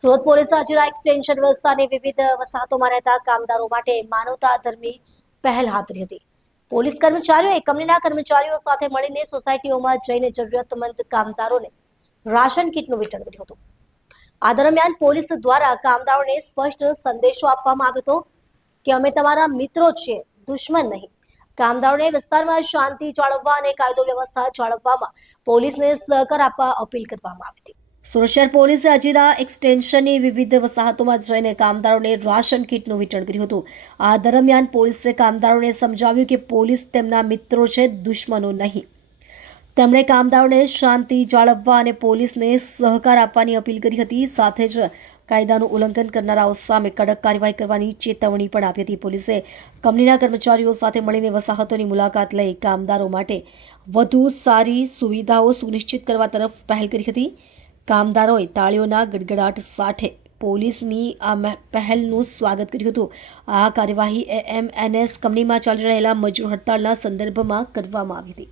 સુરત પોલીસે અજીરા એક્સટેન્શન વિસ્તારની વિવિધ વસાહતોમાં રહેતા કામદારો માટે માનવતાધર્મી પહેલ હાથ ધરી હતી. પોલીસ કર્મચારીઓએ કંપનીના કર્મચારીઓ સાથે મળીને સોસાયટીઓમાં જઈને જરૂરિયાતમંદ કામદારોને રાશન કીટનું વિતરણ કર્યું હતું. આ દરમિયાન પોલીસ દ્વારા કામદારોને સ્પષ્ટ સંદેશો આપવામાં આવ્યો હતો કે અમે તમારા મિત્રો છીએ, દુશ્મન નહીં. કામદારોને વિસ્તારમાં શાંતિ જાળવવા અને કાયદો વ્યવસ્થા જાળવવામાં પોલીસને સહકાર આપવા અપીલ કરવામાં આવી હતી. સુરત શહેર પોલીસે અજીરા એક્સટેન્શનની વિવિધ વસાહતોમાં જઈને કામદારોને રાશન કીટનું વિતરણ કર્યું હતું. આ દરમિયાન પોલીસે કામદારોને સમજાવ્યું કે પોલીસ તેમના મિત્રો છે, દુશ્મનો નહીં. તેમણે કામદારોને શાંતિ જાળવવા અને પોલીસને સહકાર આપવાની અપીલ કરી હતી. સાથે જ કાયદાનું ઉલ્લંઘન કરનારાઓ સામે કડક કાર્યવાહી કરવાની ચેતવણી પણ આપી હતી. પોલીસે કંપનીના કર્મચારીઓ સાથે મળીને વસાહતોની મુલાકાત લઈ કામદારો માટે વધુ સારી સુવિધાઓ સુનિશ્ચિત કરવા તરફ પહેલ કરી હતી. કામદારોએ તાળીઓના ગડગડાટ સાથે પોલીસની આ પહેલનું સ્વાગત કર્યું હતું. આ કાર્યવાહી એએમએનએસ કંપનીમાં ચાલી રહેલા મજૂર હડતાળના સંદર્ભમાં કરવામાં આવી હતી.